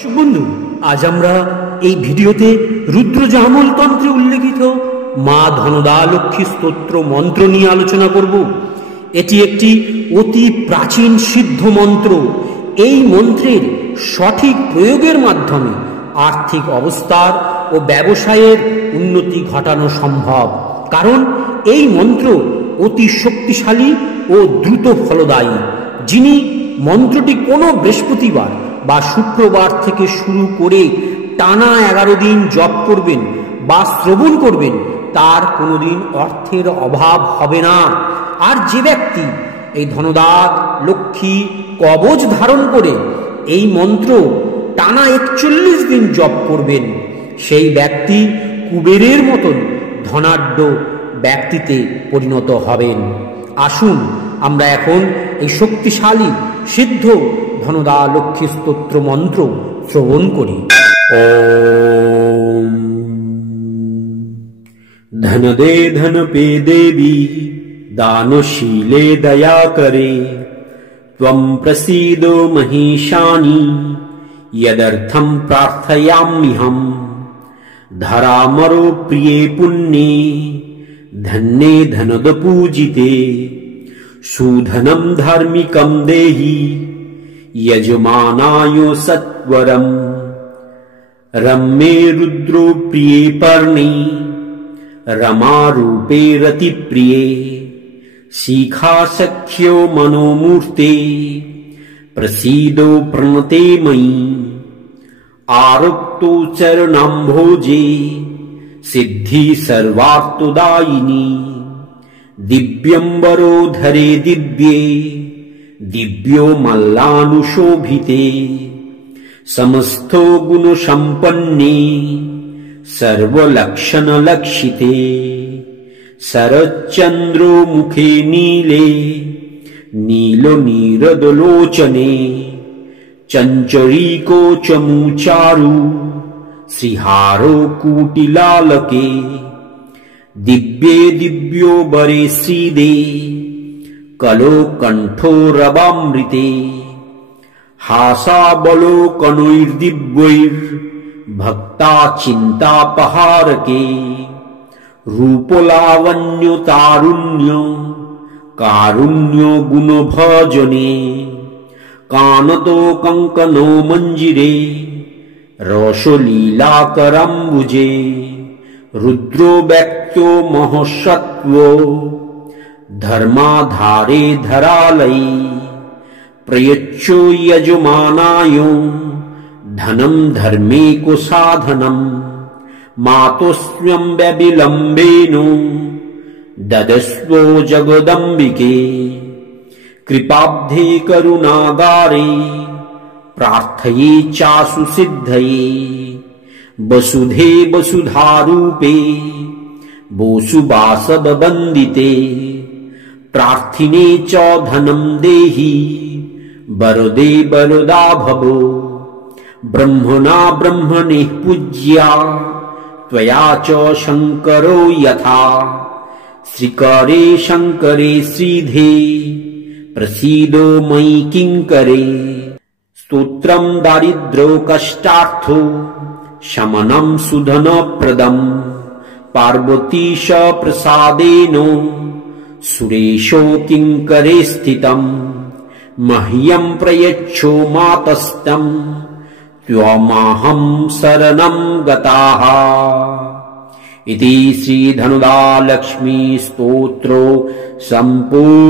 দর্শক বন্ধু, আজ আমরা এই ভিডিওতে রুদ্রজামল তন্ত্রে উল্লেখিত মা ধনদা লক্ষ্মী স্তোত্র মন্ত্র নিয়ে আলোচনা করব। এটি একটি অতি প্রাচীন সিদ্ধ মন্ত্র। এই মন্ত্রের সঠিক প্রয়োগের মাধ্যমে আর্থিক অবস্থার ও ব্যবসায়ের উন্নতি ঘটানো সম্ভব, কারণ এই মন্ত্র অতি শক্তিশালী ও দ্রুত ফলদায়ী। যিনি মন্ত্রটি কোনো বৃহস্পতিবার বা শুক্রবার থেকে শুরু করে টানা 11 দিন জপ করবেন বা শ্রবণ করবেন, তার কোনোদিন অর্থের অভাব হবে না। আর যে ব্যক্তি এই ধনদা লক্ষ্মী কবচ ধারণ করে এই মন্ত্র টানা 41 দিন জপ করবেন, সেই ব্যক্তি কুবেরের মতন ধনাঢ্য ব্যক্তিতে পরিণত হবেন। আসুন আমরা এখন এই শক্তিশালী সিদ্ধ ধনদা লক্ষ্মী স্তোত্র মন্ত্র শ্রবণ করি। ওম ধনদে ধনপে দেবী দানশীলে দয়া করে, ত্বম প্রসীদো মহিষানি यदर्थं प्रार्थयाम्यहं। धरामरो प्रिये पुण्ये धन्ये धनद पूजिते, सुधनं धार्मिकं देहि यजमानाय सत्वरम्। रम्ये रुद्रो प्रिये पर्णे रमारूपे रतिप्रिये, शिखा सख्यो मनोमूर्ते प्रसीदो प्रणते मयि। आरुक्तो चरणाम्भोजे सिद्धि सर्वार्थदायिनी, दिव्यम्बरो धरे दिव्ये दिव्यो मल्लानुशोभिते, समस्तो गुणसम्पन्ने सर्वलक्षणलक्षिते, शरच्चन्द्रो मुखे नीले नीलो नीरदलोचने, चञ्चरीको चमूचारु श्रीहारो कुटिलालके, दिव्ये दिव्यो बरे श्रीदे कलो कण्ठो रवामृते, हासावलोकनैर्दिव्यैर्भक्ता चिन्तापहारके, रूपलावण्यो तारुण्यो कारुण्यो गुणभजने, कानतो कंकनो मंजिरे रसलीलाकराम्बुजे, रुद्रो व्यक्तो महसत्वो धर्माधारे धरालये, प्रयच्छो यजमानाय धनं धर्मे को साधनम्। मातोऽस्म्यं व्यविलम्बेन ददस्वो जगदम्बिके, कृपाब्धे करुणागारे प्रार्थये चासु सिद्धये, वसुधे वसुधारूपे वसुवासववन्दिते, प्रार्थिने च धनं देहि वरदे वरदा भवो। ब्रह्मणा ब्रह्मणे पूज्या त्वया च शङ्करो यथा, श्रीकरे शङ्करे श्रीधे प्रसीदो मयि किङ्करे। स्तोत्रं दारिद्र्यो कष्टार्थो शमनं सुधनप्रदम्, पार्वतीश प्रसादेन सुरेशो किङ्करे स्थितम्। मह्यं प्रयच्छो मातस्तं त्वमहं शरणं गताः। इति श्री धनदा लक्ष्मी स्तोत्रो सम्पूर्णम्।